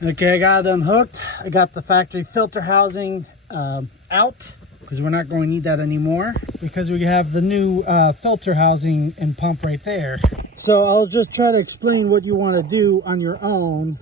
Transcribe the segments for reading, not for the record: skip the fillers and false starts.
Okay, I got it unhooked. I got the factory filter housing out because we're not going to need that anymore because we have the new filter housing and pump right there. So I'll just try to explain what you want to do on your own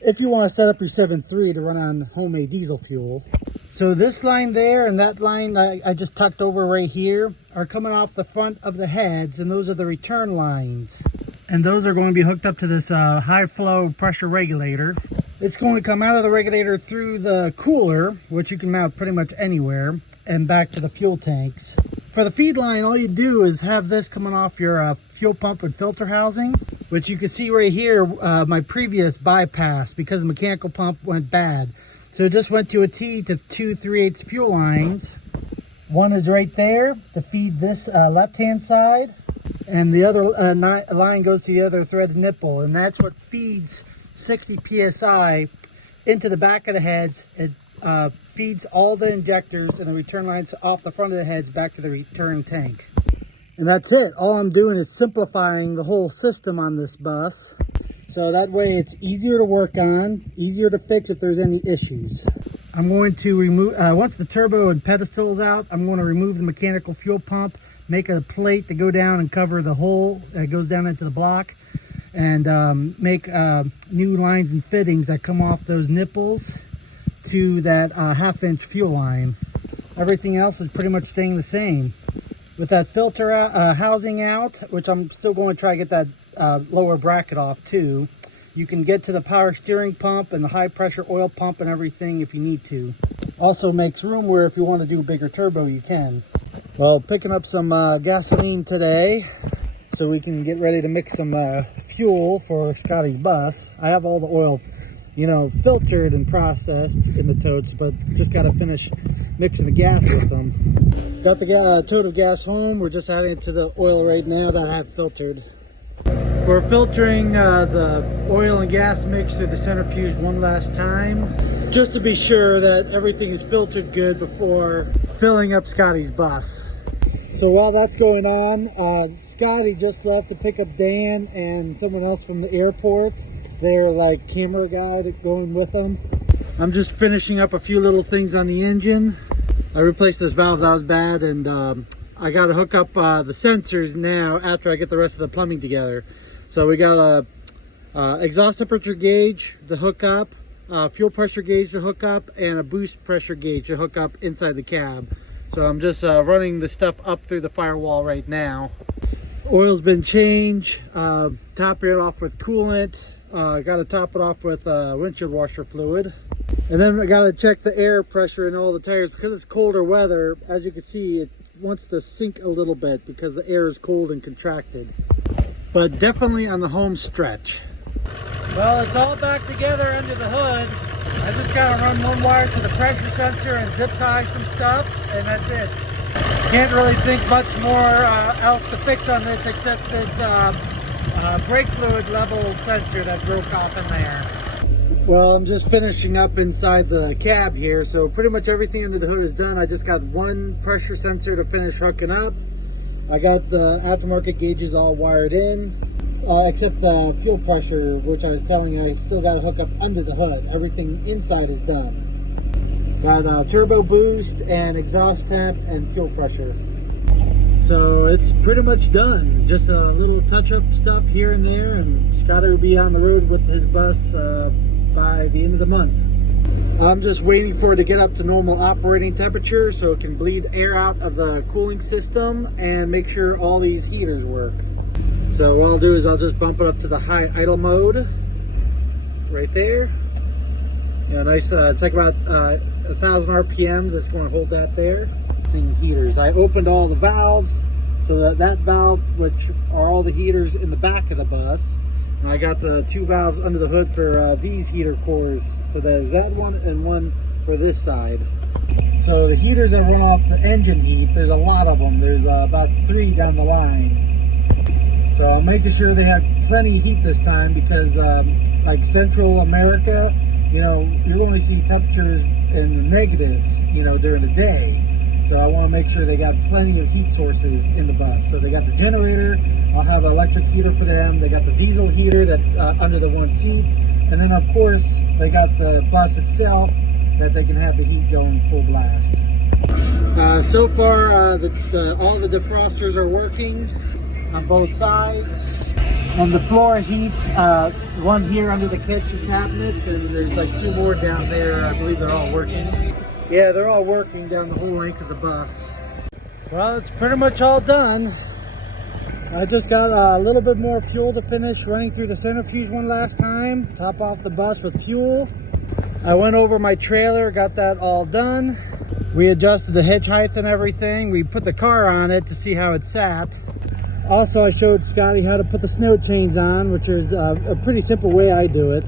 if you want to set up your 7.3 to run on homemade diesel fuel. So this line there and that line I just tucked over right here are coming off the front of the heads, and those are the return lines. And those are going to be hooked up to this high flow pressure regulator. It's going to come out of the regulator through the cooler, which you can mount pretty much anywhere, and back to the fuel tanks. For the feed line, all you do is have this coming off your fuel pump and filter housing, which you can see right here, my previous bypass, because the mechanical pump went bad. So it just went to a T to 2 3/8 fuel lines. One is right there to feed this left-hand side, and the other line goes to the other threaded nipple, and that's what feeds 60 psi into the back of the heads. It feeds all the injectors and the return lines off the front of the heads back to the return tank. And that's it. All I'm doing is simplifying the whole system on this bus. So that way it's easier to work on, easier to fix if there's any issues. I'm going to remove, once the turbo and pedestal is out, I'm going to remove the mechanical fuel pump, make a plate to go down and cover the hole that goes down into the block, and make new lines and fittings that come off those nipples to that 1/2 inch fuel line. Everything else is pretty much staying the same. With that filter housing out, which I'm still going to try to get that lower bracket off too, you can get to the power steering pump and the high pressure oil pump and everything if you need to. Also makes room where if you want to do a bigger turbo, you can. Well, picking up some gasoline today so we can get ready to mix some fuel for Scotty's bus. I have all the oil, you know, filtered and processed in the totes, but just got to finish mixing the gas with them. Got the tote of gas home. We're just adding it to the oil right now that I have filtered. We're filtering the oil and gas mix through the centrifuge one last time, just to be sure that everything is filtered good before filling up Scotty's bus. So while that's going on, Scotty just left to pick up Dan and someone else from the airport. They're like camera guy going with them. I'm just finishing up a few little things on the engine. I replaced this valve that was bad, and I got to hook up the sensors now after I get the rest of the plumbing together. So we got a exhaust temperature gauge to hook up, fuel pressure gauge to hook up, and a boost pressure gauge to hook up inside the cab. So I'm just running the stuff up through the firewall right now. Oil's been changed, topping it off with coolant. Got to top it off with windshield washer fluid. And then I got to check the air pressure in all the tires because it's colder weather. As you can see, it wants to sink a little bit because the air is cold and contracted. But definitely on the home stretch. Well, it's all back together under the hood. I just got to run one wire to the pressure sensor and zip tie some stuff, and that's it. Can't really think much more else to fix on this except this brake fluid level sensor that broke off in there. Well, I'm just finishing up inside the cab here, so pretty much everything under the hood is done. I just got one pressure sensor to finish hooking up. I got the aftermarket gauges all wired in, except the fuel pressure, which I was telling you I still got to hook up under the hood. Everything inside is done. Got turbo boost and exhaust temp and fuel pressure. So it's pretty much done. Just a little touch-up stuff here and there, and Scotty will be on the road with his bus by the end of the month. I'm just waiting for it to get up to normal operating temperature so it can bleed air out of the cooling system and make sure all these heaters work. So what I'll do is I'll just bump it up to the high idle mode right there. Yeah, nice. It's like about 1,000 RPMs. It's going to hold that there. Heaters. I opened all the valves so that valve, which are all the heaters in the back of the bus, and I got the two valves under the hood for these heater cores. So there's that one and one for this side. So the heaters that run off the engine heat, there's a lot of them. There's about 3 down the line. So I'm making sure they have plenty of heat this time because like Central America, you know, you only see temperatures in the negatives, you know, during the day. So I want to make sure they got plenty of heat sources in the bus. So they got the generator, I'll have an electric heater for them. They got the diesel heater that under the one seat, And then of course they got the bus itself that they can have the heat going full blast. So far all the defrosters are working on both sides. And the floor heat, one here under the kitchen cabinets, and there's like 2 more down there. I believe they're all working. Yeah, they're all working down the whole length of the bus. Well, it's pretty much all done. I just got a little bit more fuel to finish running through the centrifuge one last time. Top off the bus with fuel. I went over my trailer, got that all done. We adjusted the hitch height and everything. We put the car on it to see how it sat. Also, I showed Scotty how to put the snow chains on, which is a pretty simple way I do it.